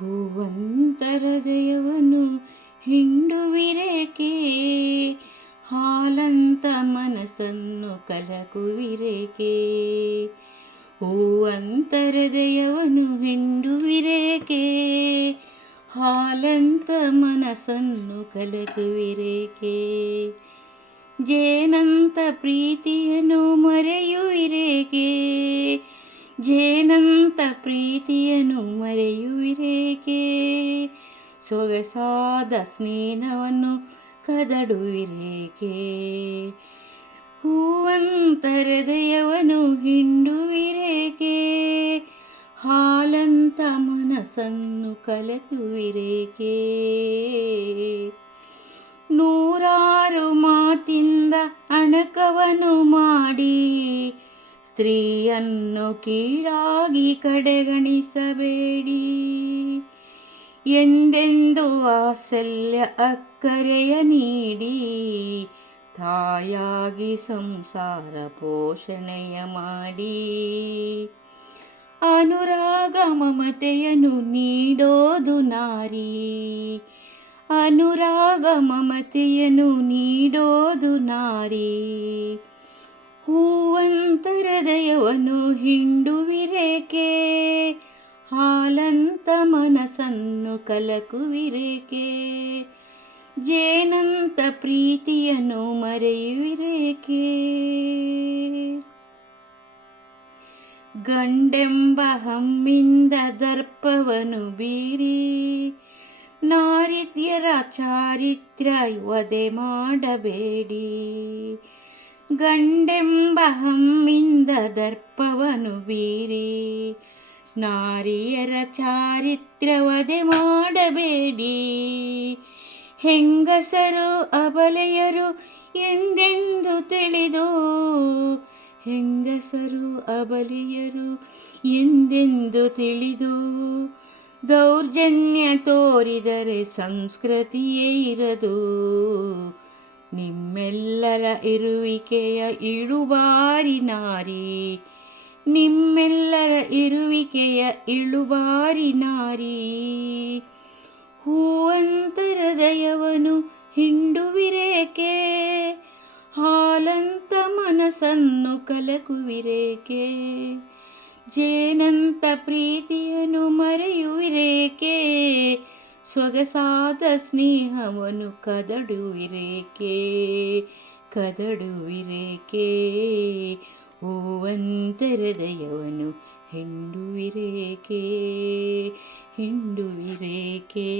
ಹೂವಂತರದಯವನು ಹಿಂಡುವಿರೇಕೆ, ಹಾಲಂತ ಮನಸ್ಸನ್ನು ಕಲಕುವಿರೇಕೆ. ಹೂವಂತರದಯವನು ಹಿಂಡುವಿರೇಕೆ, ಹಾಲಂತ ಮನಸ್ಸನ್ನು ಕಲಕುವಿರೇಕೆ. ಜೇನಂತ ಪ್ರೀತಿಯನ್ನು ಮರೆಯುವಿರೇಕೆ, ಜೇನಂತ ಪ್ರೀತಿಯನ್ನು ಮರೆಯುವಿರೇಕೆ. ಸೊಗಸಾದ ಸ್ನೇಹವನ್ನು ಕದಡುವಿರೇಕೆ, ಹೂವಂತರದಯವನು ಹಿಂಡುವಿರೇಕೆ, ಹಾಲಂತ ಮನಸ್ಸನ್ನು ಕಲಕುವಿರೇಕೆ. ನೂರಾರು ಮಾತಿಂದ ಅಣಕವನ್ನು ಮಾಡಿ ಸ್ತ್ರೀಯನ್ನು ಕೀಳಾಗಿ ಕಡೆಗಣಿಸಬೇಡಿ. ಎಂದೆಂದು ವಾತ್ಸಲ್ಯ ಅಕ್ಕರೆಯ ನೀಡಿ ತಾಯಾಗಿ ಸಂಸಾರ ಪೋಷಣೆಯ ಮಾಡಿ. ಅನುರಾಗ ಮಮತೆಯನ್ನು ನೀಡೋದು ನಾರಿ, ಅನುರಾಗ ಮಮತೆಯನ್ನು ನೀಡೋದು ನಾರಿ. ಹೂವಂತರದಯವನು ಹಿಂಡುವಿರೇಕೆ, ಹಾಲಂತ ಮನಸ್ಸನ್ನು ಕಲಕುವಿರೇಕೆ. ಜೇನಂತ ಪ್ರೀತಿಯನ್ನು ಮರೆಯುವಿರೇಕೆ. ಗಂಡೆಂಬ ಹಮ್ಮಿಂದ ದರ್ಪವನ್ನು ಬೀರಿ ನಾರಿಯರ ಚಾರಿತ್ರ್ಯ ವಧೆ ಮಾಡಬೇಡಿ. ಗಂಡೆಂಬ ಹಮ್ಮಿಂದ ದರ್ಪವನ್ನು ಬೀರಿ ನಾರಿಯರ ಚಾರಿತ್ರ್ಯ ವಧೆ ಮಾಡಬೇಡಿ. ಹೆಂಗಸರು ಅಬಲೆಯರು ಎಂದೆಂದು ತಿಳಿದು, ಹೆಂಗಸರು ಅಬಲೆಯರು ಎಂದೆಂದು ತಿಳಿದು ದೌರ್ಜನ್ಯ ತೋರಿದರೆ ಸಂಸ್ಕೃತಿಯೇ ಇರದು. ನಿಮ್ಮೆಲ್ಲರ ಇರುವಿಕೆಯ ಇಳುಬಾರಿ ನಾರಿ, ನಿಮ್ಮೆಲ್ಲರ ಇರುವಿಕೆಯ ಇಳುಬಾರಿ ನಾರಿ. ಹೂವಂತರದಯವನು ಹಿಂಡುವಿರೇಕೆ, ಹಾಲಂತ ಮನಸ್ಸನ್ನು ಕಲಕುವಿರೇಕೆ. ಜೇನಂತ ಪ್ರೀತಿಯನ್ನು ಮರೆಯುವಿರೇಕೆ, ಸೊಗಸಾದ ಸ್ನೇಹವನ್ನು ಕದಡುವಿರೇಕೆ, ಕದಡುವಿರೇಕೆ. ಹೂವಂತರದಯವನು ಹಿಂಡುವಿರೇಕೆ, ಹಿಂಡುವಿರೇಕೆ.